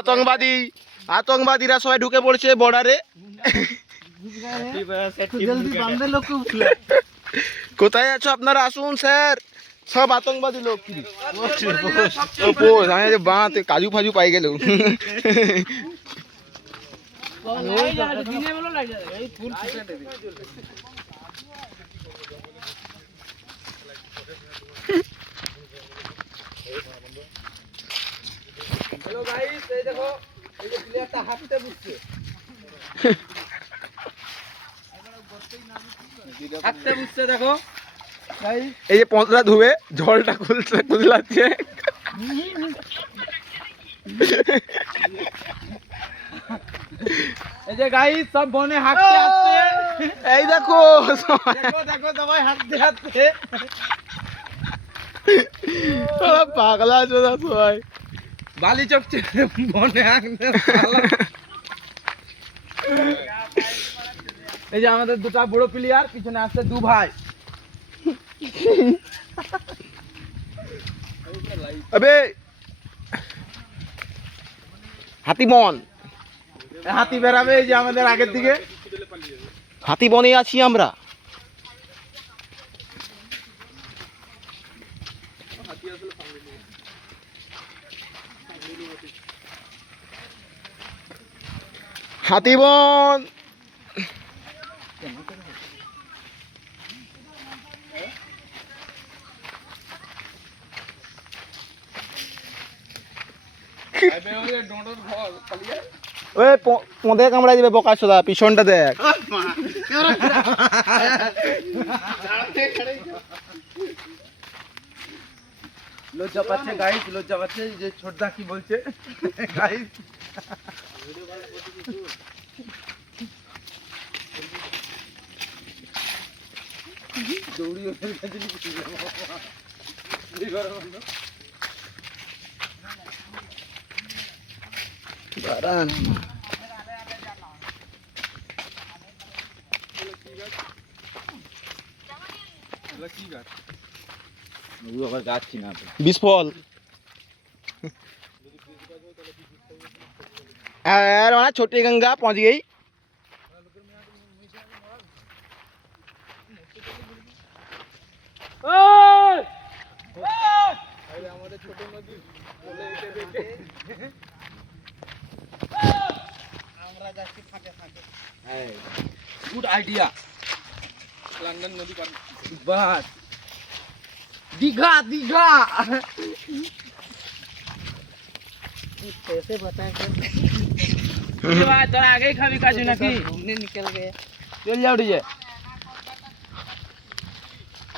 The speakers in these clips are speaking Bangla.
আতঙ্কবাদী আতঙ্কবাদীরা সবাই ঢুকে পড়ছে বর্ডারে। কোথায় আছো আপনারা? আসুন স্যার, সব আতঙ্কবাদী লোক। বাঁধ কাজু ফাজু পাই গেল। हेलो गाइस, এই দেখো এই যে প্লেয়ারটা হাঁটতে বুঝছে, হাঁটতে বুঝছে দেখো গাইস। এই যে পঁচরা ধুবে জলটা কুলছে এই যে গাইস সব বনে হাঁটতে হাঁটতে, এই দেখো দেখো দেখো সবাই হাঁটতে হাঁটতে পাগলা চোদা সবাই বালি চকছে বনে হাঁটতে। এই যে আমাদের দুটো বড় প্লেয়ার, পিছনে আসছে দু ভাই। আবে হাতিবন, হাতি বেরাবে এই যে আমাদের আগের দিকে। হাতি বনে আছি আমরা। হাতিবন ওই পদে কামড়াই দিবে বোকা চোদা, পিছনটা দেখ। লজ্জা পাচ্ছে গাইস, লজ্জা পাচ্ছে যে ছোটদা কি বলছে গাইস। দৌড়ি ওদের কাছে বিস্ফল छोटी गंगा पहुंच गई। Good idea. लंदन नदी पर बस दीघा दीघा कैसे बताएं तो आगे खावी काजू ना की घूमने निकल गए। चल जाओ डीजे।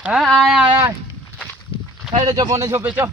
हाँ आया आया साइड जो बने छुपे चो।